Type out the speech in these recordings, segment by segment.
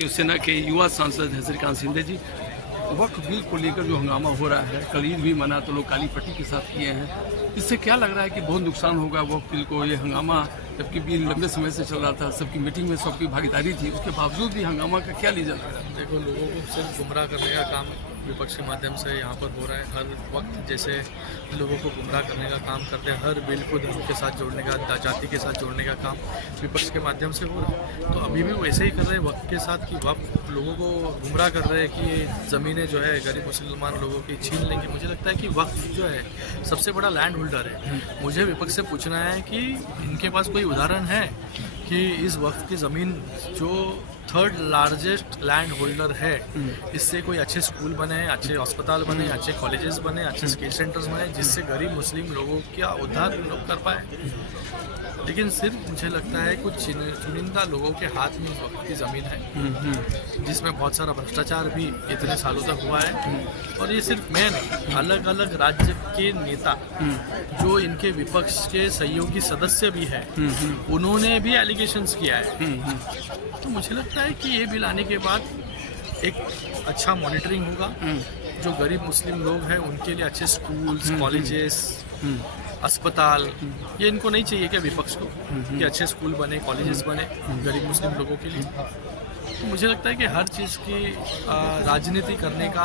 शिवसेना के युवा सांसद हैं श्रीकांत शिंदे जी। वक्फ बिल को लेकर जो हंगामा हो रहा है, कल ईद भी मना तो लोग काली पट्टी के साथ किए हैं, इससे क्या लग रहा है कि बहुत नुकसान होगा वक्फ बिल को? ये हंगामा जबकि बिल लंबे समय से चल रहा था, सबकी मीटिंग में सबकी भागीदारी थी, उसके बावजूद भी हंगामा का क्या लीजा लग रहा है? देखो, लोगों को सिर्फ गुमराह करने का काम विपक्ष के माध्यम से यहाँ पर हो रहा है। हर वक्त जैसे लोगों को गुमराह करने का काम करते हैं, हर बिल को धर्म के साथ जोड़ने का, जाति के साथ जोड़ने का काम विपक्ष के माध्यम से हो रहा है। तो अभी भी वैसे ही कर रहे हैं वक्त के साथ कि वक्त लोगों को गुमराह कर रहे हैं कि ज़मीनें जो है गरीब मुसलमान लोगों की छीन लेंगे। मुझे लगता है कि वक्त जो है सबसे बड़ा लैंड होल्डर है। मुझे विपक्ष से पूछना है कि इनके पास कोई उदाहरण है कि इस वक्त की ज़मीन जो थर्ड लार्जेस्ट लैंड होल्डर है, इससे कोई अच्छे स्कूल बने, अच्छे अस्पताल बने, अच्छे कॉलेजेस बने, अच्छे स्किल सेंटर्स बने, जिससे गरीब मुस्लिम लोगों का उद्धार लोग कर पाए। लेकिन सिर्फ मुझे लगता है कुछ चुनिंदा लोगों के हाथ में इस वक्त की ज़मीन है, जिसमें बहुत सारा भ्रष्टाचार भी इतने सालों तक हुआ है। और ये सिर्फ मैं नहीं, अलग अलग राज्य के नेता जो इनके विपक्ष के सहयोगी सदस्य भी हैं, उन्होंने भी एलिगेशंस किया है। तो मुझे लगता है कि ये बिल आने के बाद एक अच्छा मॉनिटरिंग होगा। जो गरीब मुस्लिम लोग हैं उनके लिए अच्छे स्कूल्स, कॉलेजेस, अस्पताल, ये इनको नहीं चाहिए क्या विपक्ष को कि अच्छे स्कूल बने, कॉलेजेस बने गरीब मुस्लिम लोगों के लिए? तो मुझे लगता है कि हर चीज़ की राजनीति करने का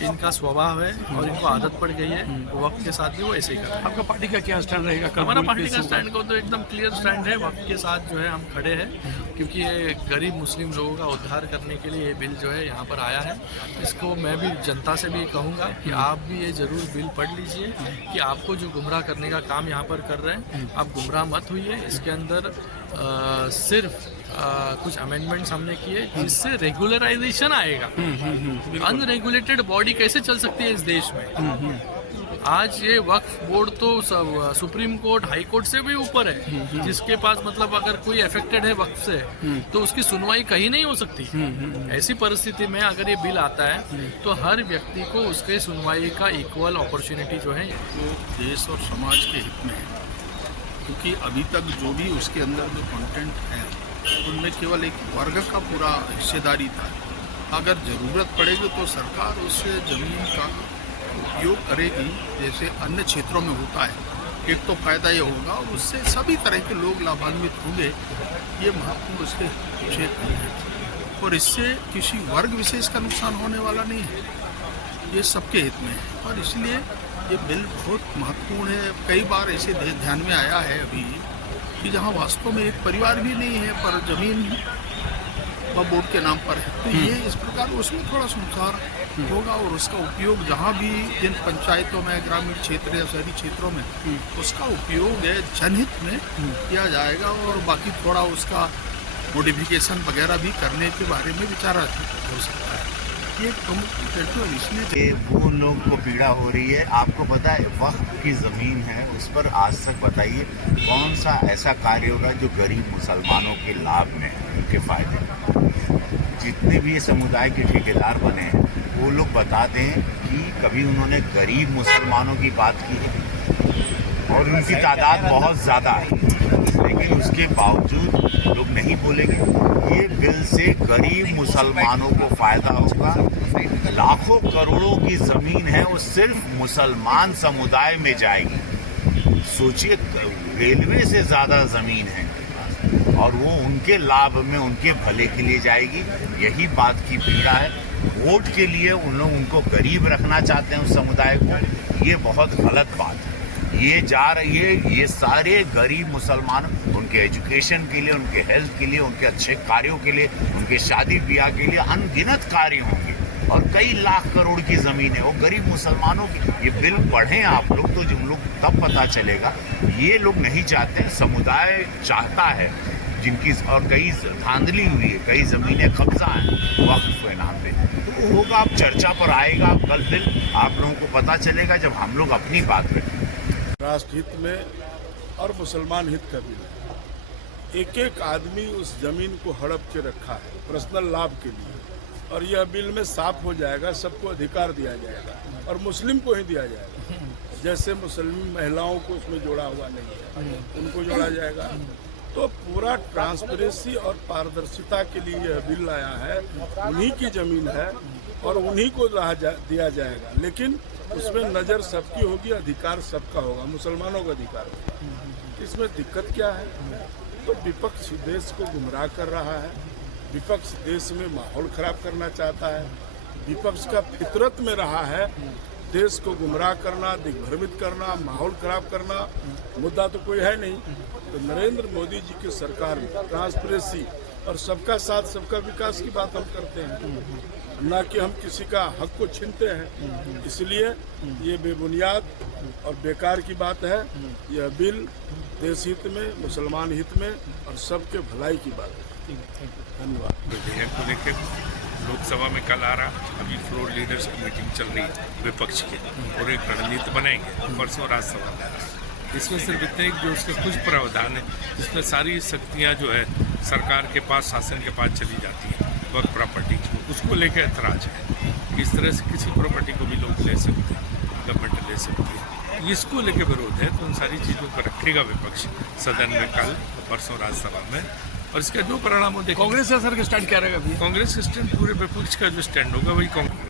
इनका स्वभाव है और इनको आदत पड़ गई है। वक्त के साथ भी वो ऐसे ही करते हैं। आपका पार्टी का क्या स्टैंड रहेगा? हमारा पार्टी का स्टैंड को तो एकदम क्लियर स्टैंड है। वक्त के साथ जो है हम खड़े हैं, क्योंकि ये गरीब मुस्लिम लोगों का उद्धार करने के लिए ये बिल जो है यहाँ पर आया है। इसको मैं भी जनता से भी कहूँगा कि आप भी ये ज़रूर बिल पढ़ लीजिए कि आपको जो गुमराह करने का काम यहाँ पर कर रहे हैं, आप गुमराह मत होइए। इसके अंदर सिर्फ कुछ अमेंडमेंट्स हमने किए जिससे रेगुलराइजेशन आएगा। अनरेगुलेटेड बॉडी कैसे चल सकती है इस देश में? आज ये वक्फ बोर्ड तो सुप्रीम कोर्ट, हाई कोर्ट से भी ऊपर है, जिसके पास मतलब अगर कोई अफेक्टेड है वक्फ से तो उसकी सुनवाई कहीं नहीं हो सकती। ऐसी परिस्थिति में अगर ये बिल आता है तो हर व्यक्ति को उसके सुनवाई का इक्वल अपॉर्चुनिटी जो है वो देश और समाज के हित में है, क्योंकि अभी तक जो भी उसके अंदर जो कंटेंट है उनमें केवल एक वर्ग का पूरा हिस्सेदारी था। अगर ज़रूरत पड़ेगी तो सरकार उससे ज़मीन का उपयोग करेगी, जैसे अन्य क्षेत्रों में होता है। एक तो फ़ायदा ये होगा और उससे सभी तरह के लोग लाभान्वित होंगे। ये महत्वपूर्ण उसके क्षेत्र है और इससे किसी वर्ग विशेष का नुकसान होने वाला नहीं है, ये सबके हित में है। और इसलिए ये बिल बहुत महत्वपूर्ण है। कई बार ऐसे ध्यान में आया है अभी कि जहाँ वास्तव में एक परिवार भी नहीं है पर ज़मीन बोर्ड के नाम पर है, तो ये इस प्रकार उसमें थोड़ा सुधार होगा और उसका उपयोग जहाँ भी जिन पंचायतों में, ग्रामीण क्षेत्र या शहरी क्षेत्रों में उसका उपयोग है जनहित में किया जाएगा और बाकी थोड़ा उसका मॉडिफिकेशन वगैरह भी करने के बारे में विचारा हो सकता है। ये प्रमुख इसलिए वो लोग को पीड़ा हो रही है। आपको पता है वक्त की ज़मीन है, उस पर आज तक बताइए कौन सा ऐसा कार्य होगा जो गरीब मुसलमानों के लाभ में है, उनके फ़ायदे में? जितने भी ये समुदाय के ठेकेदार बने हैं वो लोग बता दें कि कभी उन्होंने गरीब मुसलमानों की बात की है और उनकी तादाद बहुत ज़्यादा है, लेकिन उसके बावजूद लोग नहीं बोलेंगे। ये बिल से गरीब मुसलमानों को फ़ायदा होगा। लाखों करोड़ों की ज़मीन है वो सिर्फ मुसलमान समुदाय में जाएगी। सोचिए, रेलवे से ज़्यादा ज़मीन है और वो उनके लाभ में, उनके भले के लिए जाएगी। यही बात की पीड़ा है। वोट के लिए उन लोग उनको गरीब रखना चाहते हैं उस समुदाय को। ये बहुत गलत बात है। ये जा रही है, ये सारे गरीब मुसलमान उनके एजुकेशन के लिए, उनके हेल्थ के लिए, उनके अच्छे कार्यों के लिए, उनके शादी ब्याह के लिए अनगिनत कार्य होंगे और कई लाख करोड़ की ज़मीन है वो गरीब मुसलमानों की। ये बिल पढ़ें आप लोग तो हम लोग तब पता चलेगा। ये लोग नहीं चाहते, समुदाय चाहता है जिनकी, और कई धांधली हुई है, कई ज़मीनें कब्जा हैं वक्फ के नाम पे, तो वो होगा। अब चर्चा पर आएगा कल बिल, आप लोगों को पता चलेगा जब हम लोग अपनी बात रखें। राष्ट्र हित में और मुसलमान हित का भी एक एक आदमी उस जमीन को हड़प के रखा है पर्सनल लाभ के लिए, और यह बिल में साफ हो जाएगा, सबको अधिकार दिया जाएगा और मुस्लिम को ही दिया जाएगा। जैसे मुस्लिम महिलाओं को उसमें जोड़ा हुआ नहीं है, उनको जोड़ा जाएगा। तो पूरा ट्रांसपेरेंसी और पारदर्शिता के लिए यह बिल आया है। उन्हीं की जमीन है और उन्हीं को दिया जाएगा, लेकिन उसमें नज़र सबकी होगी, अधिकार सबका होगा, मुसलमानों का अधिकार होगा। इसमें दिक्कत क्या है? तो विपक्ष देश को गुमराह कर रहा है, विपक्ष देश में माहौल खराब करना चाहता है, विपक्ष का फितरत में रहा है देश को गुमराह करना, दिग्भ्रमित करना, माहौल खराब करना। मुद्दा तो कोई है नहीं। तो नरेंद्र मोदी जी की सरकार में ट्रांसपेरेंसी और सबका साथ सबका विकास की बात हम करते हैं, ना कि हम किसी का हक को छीनते हैं। इसलिए ये बेबुनियाद और बेकार की बात है। यह बिल देश हित में, मुसलमान हित में और सबके भलाई की बात है। धन्यवाद। विधेयक को लेकर लोकसभा में कल आ रहा, अभी फ्लोर लीडर्स की मीटिंग चल रही है विपक्ष की, और एक रणनीति बनाएंगे परसों राज्यसभा में। इसमें सिर्फ इतने ही जो उसके कुछ प्रावधान है, इसमें सारी शक्तियाँ जो है सरकार के पास, शासन के पास चली जाती है वक्त प्रॉपर्टी, उसको लेकर ऐतराज है। इस तरह से किसी प्रॉपर्टी को भी लोग ले सकते हैं, गवर्नमेंट ले सकती है, इसको लेकर विरोध है। तो उन सारी चीज़ों को रखेगा विपक्ष सदन में कल, परसों राज्यसभा में, और इसका जो परिणाम हो देखेंगे। कांग्रेस का सर का स्टैंड क्या रहेगा? कांग्रेस का स्टैंड पूरे विपक्ष का जो स्टैंड होगा वही कांग्रेस